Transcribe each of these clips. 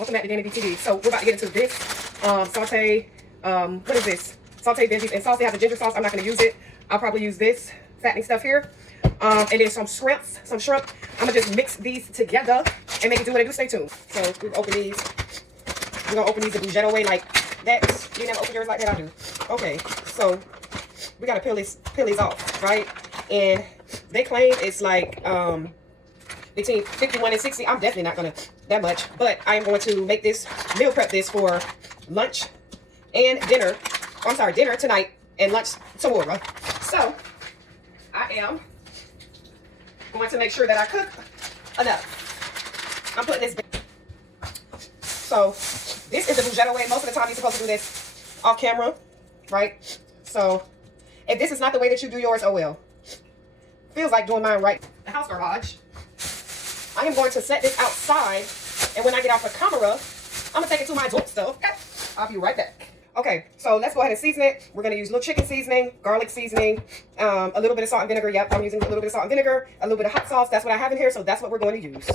Welcome back to Danny BTV. So we're about to get into this saute. What is this? Saute veggies and sauce. They have the ginger sauce. I'm not going to use it. I'll probably use this fattening stuff here. And then some scrimps, some shrimp. I'm going to just mix these together and make it do what it do. Stay tuned. So we're going to open these. We're going to open these the Bougetto way like that. You never open yours like that? I do. Okay. So we got to peel these off, right? And they claim it's like between 51 and 60. I'm definitely not going to that much. But I am going to make this, meal prep this for lunch and dinner. Oh, I'm sorry, dinner tonight and lunch tomorrow. So I am going to make sure that I cook enough. I'm putting this. So this is the Bougetto way. Most of the time you're supposed to do this off camera, right? So if this is not the way that you do yours, oh well. Feels like doing mine right. The house garbage. I am going to set this outside, and when I get off the camera, I'm gonna take it to my dumpster. Okay, I'll be right back. Okay, so let's go ahead and season it. We're gonna use a little chicken seasoning, garlic seasoning, a little bit of salt and vinegar. Yep, I'm using a little bit of salt and vinegar, a little bit of hot sauce. That's what I have in here, so that's what we're going to use.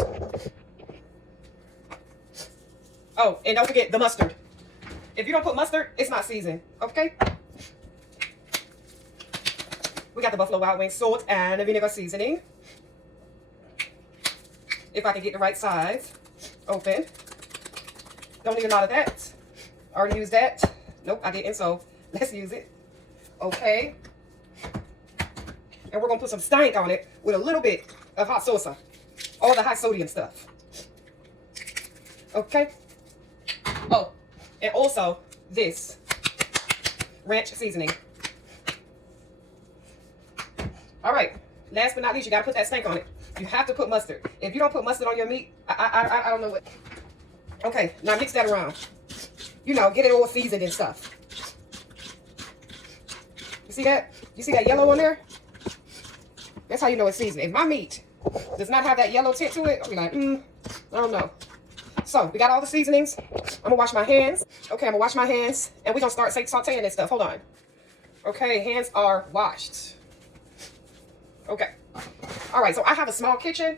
Oh, and don't forget the mustard. If you don't put mustard, it's not seasoned. Okay. We got the Buffalo Wild Wings salt and vinegar seasoning. If I can get the right size. Open. Don't need a lot of that. Already used that. Nope, I didn't, so let's use it. Okay. And we're going to put some stank on it with a little bit of hot salsa. All the high sodium stuff. Okay. Oh, and also this ranch seasoning. All right. Last but not least, you got to put that stank on it. You have to put mustard. If you don't put mustard on your meat, I don't know what. Okay, now mix that around. You know, get it all seasoned and stuff. You see that? You see that yellow on there? That's how you know it's seasoned. If my meat does not have that yellow tint to it, I'll be like, I don't know. So, we got all the seasonings. I'm going to wash my hands. Okay, I'm going to wash my hands. And we're going to start sauteing this stuff. Hold on. Okay, hands are washed. Okay. All right, so I have a small kitchen.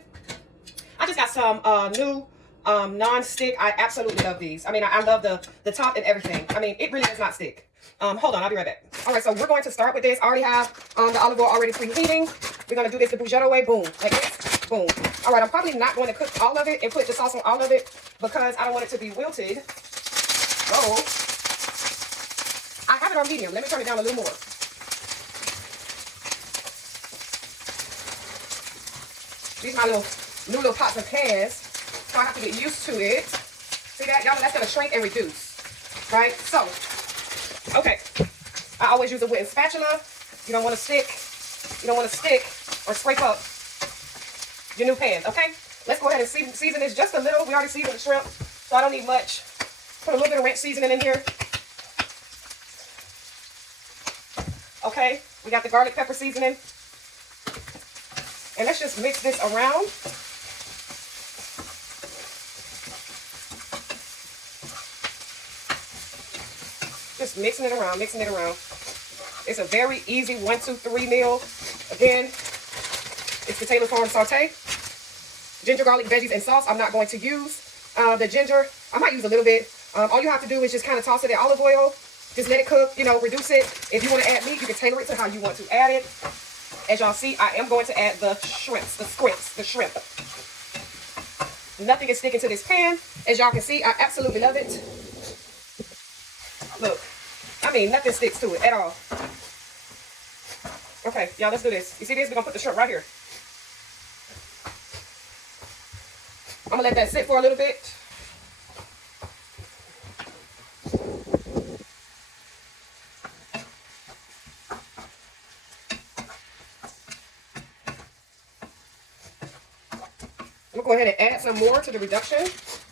I just got some new non-stick. I absolutely love these. I mean, I love the top and everything. I mean, it really does not stick. Hold on, I'll be right back. All right, so we're going to start with this. I already have the olive oil already preheating. We're going to do this the Bougetto way. Boom, like this. Boom. All right, I'm probably not going to cook all of it and put the sauce on all of it because I don't want it to be wilted. So I have it on medium. Let me turn it down a little more. These are my new little pots and pans, so I have to get used to it. See that, y'all? That's gonna shrink and reduce, right? So, okay. I always use a wooden spatula. You don't want to stick. You don't want to stick or scrape up your new pan. Okay. Let's go ahead and season this just a little. We already seasoned the shrimp, so I don't need much. Put a little bit of ranch seasoning in here. Okay. We got the garlic pepper seasoning. And let's just mix this around. Just mixing it around, mixing it around. It's a very easy 1, 2, 3 meal. Again, it's the Taylor Farm saute. Ginger, garlic, veggies, and sauce. I'm not going to use the ginger. I might use a little bit. All you have to do is just kind of toss it in olive oil. Just let it cook, you know, reduce it. If you want to add meat, you can tailor it to how you want to add it. As y'all see, I am going to add the shrimps, the shrimp. Nothing is sticking to this pan. As y'all can see, I absolutely love it. Look, I mean, nothing sticks to it at all. Okay, y'all, let's do this. You see this? We're going to put the shrimp right here. I'm going to let that sit for a little bit. I'm going to go ahead and add some more to the reduction,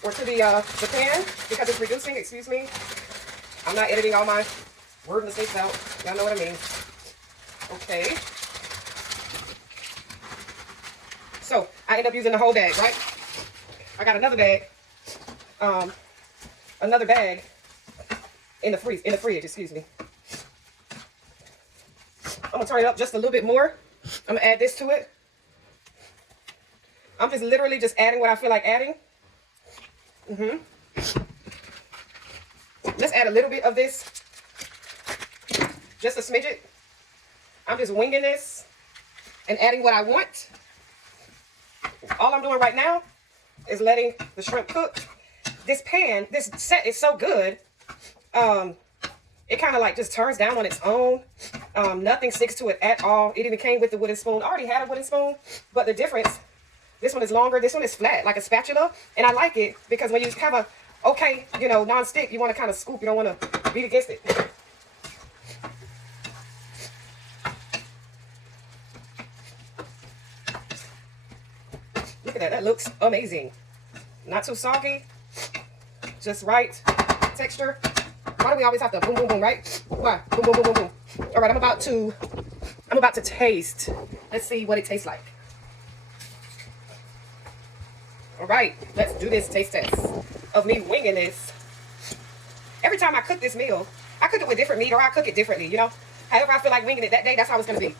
or to the pan, because it's reducing, excuse me. I'm not editing all my word mistakes out. Y'all know what I mean. Okay. So, I end up using the whole bag, right? I got another bag. In the fridge, excuse me. I'm going to turn it up just a little bit more. I'm going to add this to it. I'm just literally just adding what I feel like adding. Let's add a little bit of this. Just a smidget. I'm just winging this and adding what I want. All I'm doing right now is letting the shrimp cook. This pan, this set is so good. It kind of like just turns down on its own. Nothing sticks to it at all. It even came with the wooden spoon. I already had a wooden spoon, but the difference, this one is longer. This one is flat, like a spatula. And I like it because when you have a, okay, you know, non-stick, you want to kind of scoop. You don't want to beat against it. Look at that. That looks amazing. Not too soggy. Just right texture. Why do we always have to boom, boom, boom, right? Why? Boom, boom, boom, boom, boom. All right, I'm about to taste. Let's see what it tastes like. All right, let's do this taste test of me winging this. Every time I cook this meal, I cook it with different meat or I cook it differently, you know? However I feel like winging it that day, that's how it's going to be.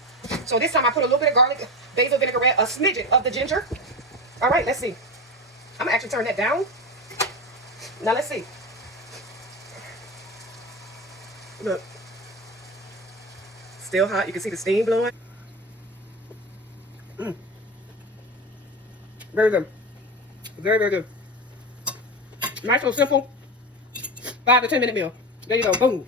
So this time I put a little bit of garlic, basil vinaigrette, a smidget of the ginger. All right, let's see. I'm going to actually turn that down. Now let's see. Look. Still hot. You can see the steam blowing. Very good. Very, very good. Nice little simple 5 to 10 minute meal. There you go. Boom.